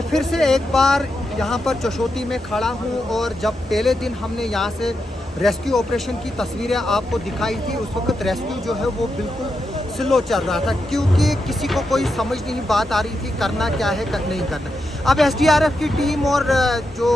मैं फिर से एक बार यहाँ पर चशोती में खड़ा हूँ और जब पहले दिन हमने यहाँ से रेस्क्यू ऑपरेशन की तस्वीरें आपको दिखाई थी, उस वक्त रेस्क्यू जो है वो बिल्कुल स्लो चल रहा था क्योंकि किसी को कोई समझ नहीं बात आ रही थी करना क्या है नहीं करना। अब एसडीआरएफ की टीम और जो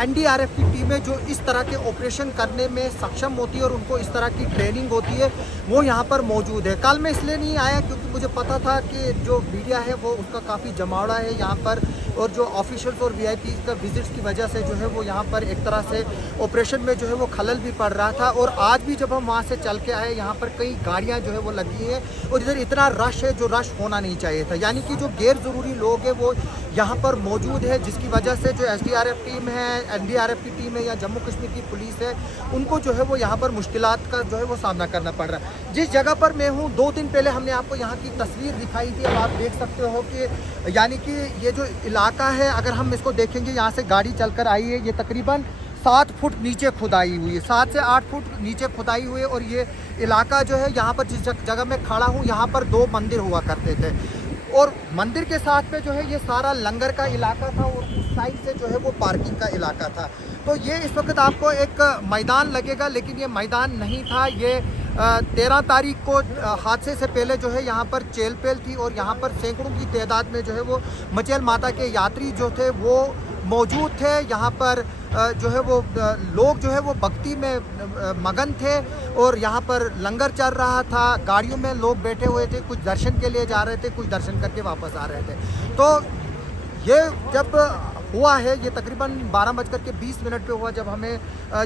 एनडीआरएफ की टीमें जो इस तरह के ऑपरेशन करने में सक्षम होती है और उनको इस तरह की ट्रेनिंग होती है वो यहाँ पर मौजूद है। कल मैं इसलिए नहीं आया क्योंकि मुझे पता था कि जो मीडिया है वो उसका काफ़ी जमावड़ा है यहाँ पर, और जो ऑफिशियल्स और वीआईपी का विजिट्स की वजह से जो है वो यहाँ पर एक तरह से ऑपरेशन में जो है वो खलल भी पड़ रहा था। और आज भी जब हम वहाँ से चल के आए, यहाँ पर कई गाड़ियाँ जो है वो लगी हैं और इधर इतना रश है जो रश होना नहीं चाहिए था, यानी कि जो गैर ज़रूरी लोग हैं वो यहाँ पर मौजूद है, जिसकी वजह से जो एसडीआरएफ टीम है, एनडीआरएफ की टीम है या जम्मू कश्मीर की पुलिस है, उनको जो है वो यहाँ पर मुश्किलात का जो है वो सामना करना पड़ रहा है। जिस जगह पर मैं हूँ 2 दिन पहले हमने आपको यहाँ की तस्वीर दिखाई थी। अब आप देख सकते हो कि यानी कि ये जो इलाका है, अगर हम इसको देखेंगे, यहाँ से गाड़ी चलकर आई है, ये तकरीबन 7 फुट नीचे खुदाई हुई है, 7 से 8 फुट नीचे खुदाई हुई है। और ये इलाका जो है यहाँ पर जिस जगह मैं खड़ा हूँ, यहाँ पर 2 मंदिर हुआ करते थे और मंदिर के साथ में जो है ये सारा लंगर का इलाका था और उस साइड से जो है वो पार्किंग का इलाका था। तो ये इस वक्त आपको एक मैदान लगेगा, लेकिन ये मैदान नहीं था। ये 13 तारीख को हादसे से पहले जो है यहाँ पर चहल पहल थी और यहाँ पर सैकड़ों की तादाद में जो है वो मचैल माता के यात्री जो थे वो मौजूद थे। यहाँ पर जो है वो लोग जो है वो भक्ति में मगन थे और यहाँ पर लंगर चल रहा था, गाड़ियों में लोग बैठे हुए थे, कुछ दर्शन के लिए जा रहे थे, कुछ दर्शन करके वापस आ रहे थे। तो ये जब हुआ है, ये तकरीबन 12:20 पे हुआ, जब हमें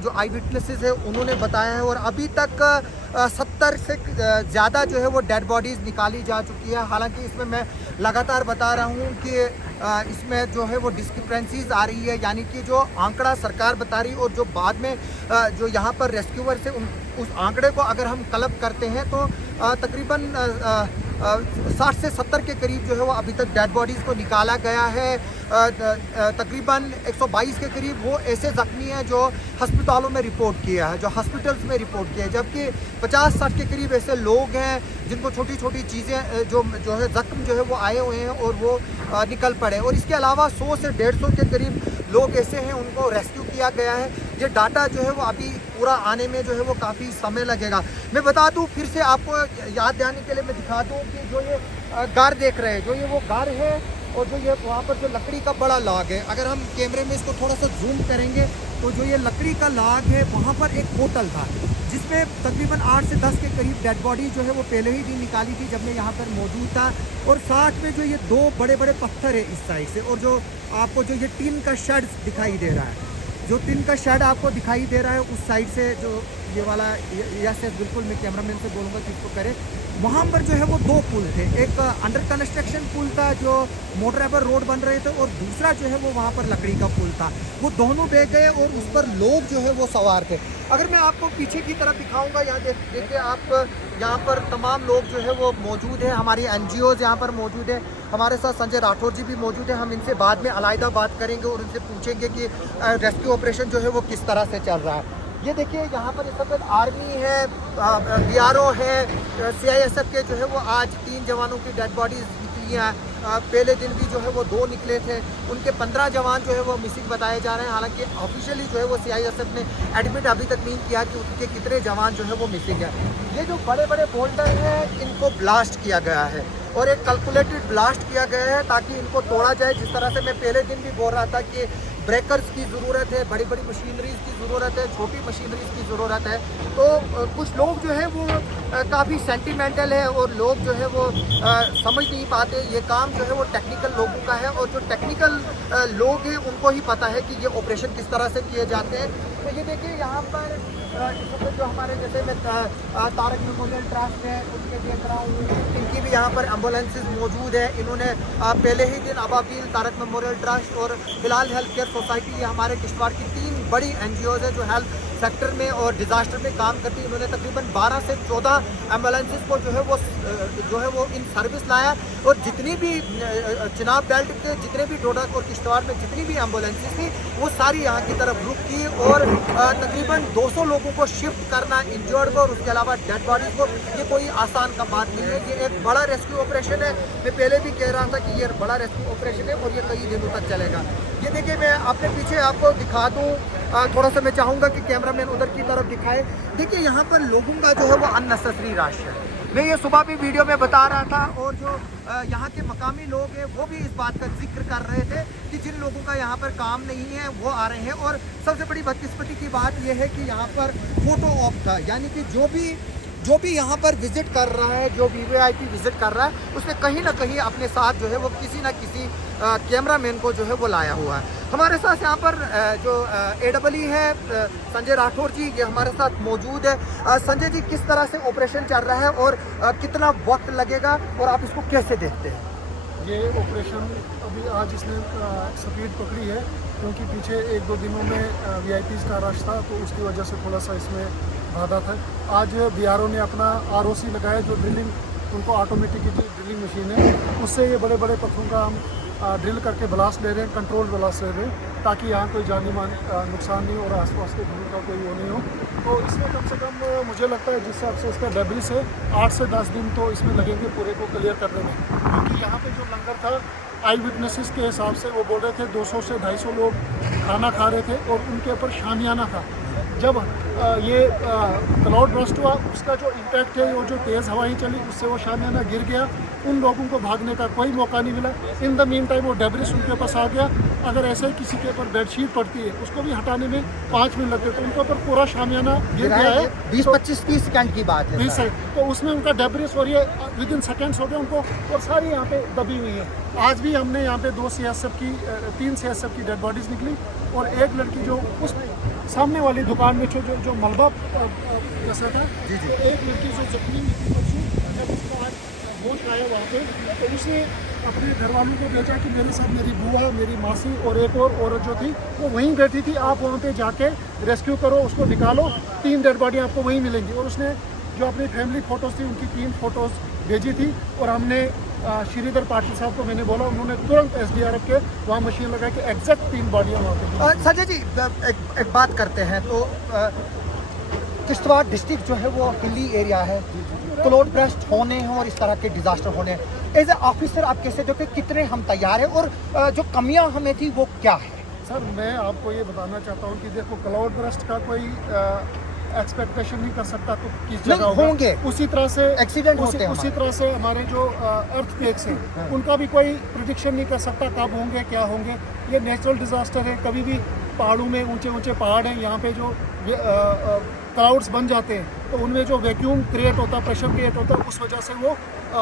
जो आई विटनेसेस है उन्होंने बताया है। और अभी तक 70 से ज़्यादा जो है वो डेड बॉडीज़ निकाली जा चुकी है। हालांकि इसमें मैं लगातार बता रहा हूँ कि इसमें जो है वो डिस्क्रिपेंसीज आ रही है, यानी कि जो आंकड़ा सरकार बता रही है और जो बाद में जो यहाँ पर रेस्क्यूअर्स है उस आंकड़े को अगर हम क्लब करते हैं तो तकरीबन 60 से 70 के करीब जो है वो अभी तक डेड बॉडीज़ को निकाला गया है। तकरीबन 122 के करीब वो ऐसे ज़ख्मी हैं जो अस्पतालों में रिपोर्ट किया है, जो हॉस्पिटल्स में रिपोर्ट किया है, जबकि 50-60 के करीब ऐसे लोग हैं जिनको छोटी छोटी चीज़ें जो है ज़ख्म जो है वो आए हुए हैं और वो निकल पड़े। और इसके अलावा 100 से 150 के करीब लोग ऐसे हैं उनको रेस्क्यू किया गया है। ये डाटा जो है वो अभी पूरा आने में जो है वो काफ़ी समय लगेगा। मैं बता दूं, फिर से आपको याद दिलाने के लिए मैं दिखा दूं कि जो ये घर देख रहे हैं, जो ये वो घर है और जो ये वहाँ पर जो लकड़ी का बड़ा लॉग है, अगर हम कैमरे में इसको थोड़ा सा जूम करेंगे तो जो ये लकड़ी का लॉग है वहाँ पर एक होटल था जिसमें तकरीबन 8 से 10 के करीब डेड बॉडी जो है वो पहले ही दिन निकाली थी जब मैं यहाँ पर मौजूद था। और साथ में जो ये 2 बड़े बड़े पत्थर है इस साइड से, और जो आपको जो ये टीन का शेड दिखाई दे रहा है, जो टीन का शेड आपको दिखाई दे रहा है उस साइड से, जो ये वाला यस बिल्कुल, मैं कैमरामैन से बोलूँगा कि इसको करे। वहाँ पर जो है वो 2 पुल थे, एक अंडर कंस्ट्रक्शन पुल था जो मोटरेबल रोड बन रहे थे और दूसरा जो है वो वहाँ पर लकड़ी का पुल था। वो दोनों बह गए और उस पर लोग जो है वो सवार थे। अगर मैं आपको पीछे की तरफ दिखाऊंगा, यहाँ देखिए आप, यहाँ पर तमाम लोग जो है वो मौजूद हैं, हमारी NGOs यहाँ पर मौजूद है। हमारे साथ संजय राठौर जी भी मौजूद है, हम इनसे बाद में अलहदा बात करेंगे और इनसे पूछेंगे कि रेस्क्यू ऑपरेशन जो है वो किस तरह से चल रहा है। ये देखिए यहाँ पर इस वक्त आर्मी है, BRO है, CISF के जो है वो आज 3 जवानों की डेड बॉडीज निकली हैं। पहले दिन भी जो है वो 2 निकले थे, उनके 15 जवान जो है वो मिसिंग बताए जा रहे हैं। हालांकि ऑफिशियली जो है वो CISF ने एडमिट अभी तक नहीं किया कि उनके कितने जवान जो है वो मिसिंग है। ये जो बड़े बड़े बोल्डर हैं इनको ब्लास्ट किया गया है और एक कैलकुलेटेड ब्लास्ट किया गया है ताकि इनको तोड़ा जाए। जिस तरह से मैं पहले दिन भी बोल रहा था कि ब्रेकर्स की ज़रूरत है, बड़ी बड़ी मशीनरीज़ की ज़रूरत है, छोटी मशीनरीज़ की ज़रूरत है। तो कुछ लोग जो है वो काफ़ी सेंटिमेंटल है और लोग जो है वो समझ नहीं पाते। ये काम जो है वो टेक्निकल लोगों का है और जो टेक्निकल लोग हैं उनको ही पता है कि ये ऑपरेशन किस तरह से किए जाते हैं। तो ये देखिए यहाँ पर जो हमारे जैसे मैं तारक मेमोरियल ट्रस्ट है उनके देख रहा हूँ, इनकी भी यहाँ पर एम्बुलेंसेज मौजूद है। इन्होंने पहले ही दिन अबाबील, तारक मेमोरियल ट्रस्ट और हिलाल हेल्थ केयर सोसाइटी, ये हमारे किश्तवाड़ की 3 बड़ी NGOs है जो हेल्थ सेक्टर में और डिज़ास्टर में काम करती है। इन्होंने तकरीबन 12 से 14 एम्बुलेंसेस को जो है वो इन सर्विस लाया, और जितनी भी चिनाब बेल्ट के जितने भी डोडा और किश्तवाड़ में जितनी भी एम्बुलेंसेस थी वो सारी यहाँ की तरफ रुक की, और तकरीबन 200 लोगों को शिफ्ट करना इंजर्ड को और उसके अलावा डेड बॉडीज को, ये कोई आसान का बात नहीं है। ये एक बड़ा रेस्क्यू ऑपरेशन है। मैं पहले भी कह रहा था कि ये बड़ा रेस्क्यू ऑपरेशन है और ये कई दिनों तक चलेगा। ये देखिए, मैं अपने पीछे आपको दिखा दूँ, थोड़ा सा मैं चाहूँगा कि कैमरामैन उधर की तरफ दिखाए। देखिए यहाँ पर लोगों का जो है वो अननेसेसरी रश है। मैं ये सुबह भी वीडियो में बता रहा था, और जो यहाँ के मकामी लोग हैं वो भी इस बात का जिक्र कर रहे थे कि जिन लोगों का यहाँ पर काम नहीं है वो आ रहे हैं। और सबसे बड़ी बदकिस्मती की बात यह है कि यहाँ पर फोटो ऑफ था, यानी कि जो भी यहाँ पर विज़िट कर रहा है, जो वीवीआईपी विज़िट कर रहा है, उसने कहीं ना कहीं अपने साथ जो है वो किसी न किसी कैमरामैन को जो है वो लाया हुआ है। हमारे साथ यहाँ पर जो AEE है संजय राठौर जी, ये हमारे साथ मौजूद है। संजय जी, किस तरह से ऑपरेशन चल रहा है और कितना वक्त लगेगा और आप इसको कैसे देखते हैं? ये ऑपरेशन अभी आज इसने स्पीड पकड़ी है, क्योंकि पीछे 1-2 दिनों में VIPs का रश था, तो उसकी वजह से थोड़ा सा इसमें बाधा था। आज BRO ने अपना ROC लगाया, जो ड्रिलिंग, उनको ऑटोमेटिक ड्रिलिंग मशीन है, उससे ये बड़े बड़े पत्थरों का हम ड्रिल करके ब्लास्ट ले रहे हैं, कंट्रोल ब्लास्ट ले रहे हैं, ताकि यहाँ कोई जानी नुकसान नहीं हो और आसपास के भूमि का कोई वो नहीं हो। तो इसमें कम से कम मुझे लगता है जिस हिसाब से इसका डेब्रिस है 8 से 10 दिन तो इसमें लगेंगे पूरे को क्लियर करने में, क्योंकि यहाँ पे जो लंगर था, आई विटनेसेस के हिसाब से वो बोल रहे थे 200 से 250 लोग खाना खा रहे थे और उनके ऊपर शामियाना था। जब ये क्लाउड बर्स्ट हुआ, उसका जो इम्पैक्ट है, वो जो तेज़ हवाएं चली, उससे वो शामियाना गिर गया, उन लोगों को भागने का कोई मौका नहीं मिला। इन द मीन टाइम वो डेब्रिस उनके पास आ गया। अगर ऐसे ही किसी के ऊपर बेडशीट पड़ती है, उसको भी हटाने में 5 मिनट लगते, तो उनके ऊपर पूरा शामियाना गिर गया है। 20-25-30 सेकंड की बात है। 20 सेकंड, तो उसमें उनका डेब्रिस और ये विद इन सेकेंड्स हो गया उनको, और सारी यहाँ पे दबी हुई है। आज भी हमने यहाँ पे 3 CSF की डेड बॉडीज निकली, और एक लड़की जो उस सामने वाली दुकान में जो मलबा जैसा था, तो एक लड़की जो जख्मी निकली परसों, जब उसका आज होश आया वहाँ पे, तो उसने अपने घर वालों को भेजा कि मेरे साथ मेरी बुआ, मेरी मासी और एक और औरत जो थी वो वहीं बैठी थी, आप वहाँ पे जाके रेस्क्यू करो, उसको निकालो, 3 डेड बॉडी आपको वहीं मिलेंगी। और उसने जो अपनी फैमिली फ़ोटोज़ थी, उनकी 3 फोटोज़ भेजी थी, और हमने श्रीधर पाटिल साहब को मैंने बोला, उन्होंने तुरंत SDRF के वहाँ मशीन लगा के एग्जैक्ट 3 बॉडियाँ वहाँ पे। संजय जी, एक बात करते हैं, तो किश्तवाड़ डिस्ट्रिक्ट जो है वो हिली एरिया है, क्लाउड बर्स्ट होने हैं और इस तरह के डिज़ास्टर होने हैं। एज ए ऑफिसर आप कैसे देखते, कितने हम तैयार हैं और जो कमियां हमें थी वो क्या है? सर, मैं आपको ये बताना चाहता हूँ कि देखो, क्लाउड बर्स्ट का कोई एक्सपेक्टेशन नहीं कर सकता तो किस जगह होंगे, उसी तरह से एक्सीडेंट होते हैं, उसी तरह से हमारे जो अर्थक्वेक्स हैं, उनका भी कोई प्रेडिक्शन नहीं कर सकता कब होंगे, क्या होंगे। ये नेचुरल डिज़ास्टर है, कभी भी पहाड़ों में ऊंचे ऊंचे पहाड़ हैं, यहाँ पे जो क्लाउड्स बन जाते हैं, तो उनमें जो वैक्यूम क्रिएट होता है, प्रेशर क्रिएट होता है, उस वजह से वो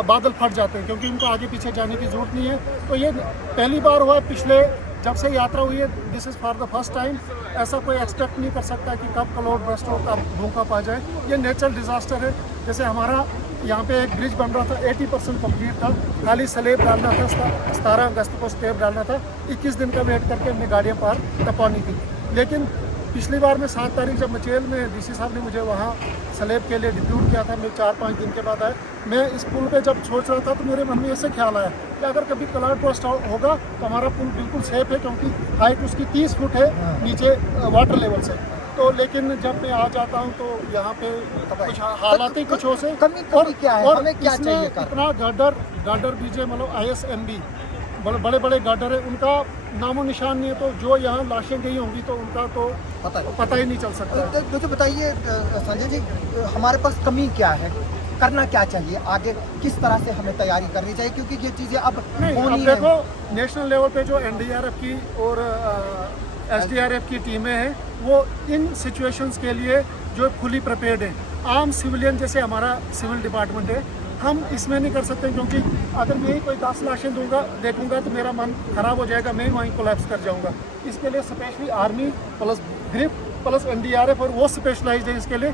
बादल फट जाते हैं, क्योंकि उनको आगे पीछे जाने की ज़रूरत नहीं है। तो ये पहली बार हुआ है, पिछले जब से यात्रा हुई है, this is for the first time. ऐसा कोई एक्सपेक्ट नहीं कर सकता कि कब क्लाउड बर्स्ट हो, कब भूकंप आ जाए। ये नेचुरल डिज़ास्टर है। जैसे हमारा यहाँ पे एक ब्रिज बन रहा था, 80% कंप्लीट था, खाली स्लेब डालना था, 17 अगस्त को स्लेब डालना था, 21 दिन का वेट करके हमने गाड़ियाँ पार टपानी थी। लेकिन पिछली बार में 7 तारीख जब मचेल में DC साहब ने मुझे वहाँ स्लेब के लिए डिप्यूट किया था, मैं 4-5 दिन के बाद आया। मैं इस पुल पे जब सोच रहा था तो मेरे मन में ऐसे ख्याल आया कि अगर कभी क्लाउड बर्स्ट होगा तो हमारा पुल बिल्कुल सेफ है, क्योंकि हाइट उसकी 30 फुट है नीचे वाटर लेवल से। तो लेकिन जब मैं आ जाता हूँ तो यहाँ पे कुछ हालात ही कुछ हो से, कमी क्या है, और हमें क्या चाहिए? इतना गार्डर बीजे, मतलब ISMB बड़े बड़े गार्डर है, उनका नामो निशान नहीं है। तो जो यहाँ लाशें गई होंगी तो उनका तो पता ही नहीं चल सकता। तो बताइए संजय जी, हमारे पास कमी क्या है, करना क्या चाहिए, आगे किस तरह से हमें तैयारी करनी चाहिए, क्योंकि ये चीज़ें अब होनी है। देखो, नेशनल लेवल पे जो NDRF की और SDRF की टीमें हैं, वो इन सिचुएशंस के लिए जो फुली प्रिपेयर्ड है। आम सिविलियन जैसे हमारा सिविल डिपार्टमेंट है, हम इसमें नहीं कर सकते, क्योंकि अगर मैं ही कोई 10 लाशें देखूंगा तो मेरा मन खराब हो जाएगा, मैं वहीं कोलैप्स कर जाऊंगा। इसके लिए specially army plus grip plus NDRF, और वो स्पेशलाइज्ड है इसके लिए,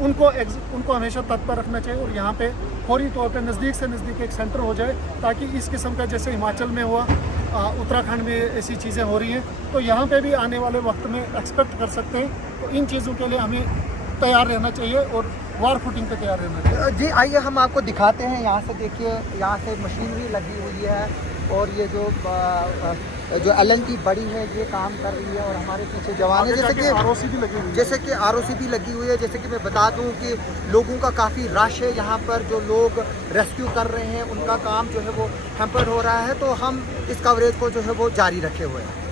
उनको हमेशा तत्पर रखना चाहिए। और यहाँ पे फौरी तौर पे नज़दीक से नज़दीक एक सेंटर हो जाए, ताकि इस किस्म का जैसे हिमाचल में हुआ, उत्तराखंड में ऐसी चीज़ें हो रही हैं, तो यहाँ पे भी आने वाले वक्त में एक्सपेक्ट कर सकते हैं। तो इन चीज़ों के लिए हमें तैयार रहना चाहिए और वार फुटिंग पे तैयार रहना चाहिए। जी आइए हम आपको दिखाते हैं। यहाँ से देखिए, यहाँ से मशीनरी लगी हुई है और ये जो LNT बड़ी है ये काम कर रही है और हमारे पीछे जवान है। जैसे कि ROC भी लगी हुई है। जैसे कि ROC भी लगी हुई है। जैसे कि मैं बता दूं कि लोगों का काफ़ी रश है यहाँ पर, जो लोग रेस्क्यू कर रहे हैं उनका काम जो है वो हैम्पर्ड हो रहा है। तो हम इस कवरेज को जो है वो जारी रखे हुए हैं।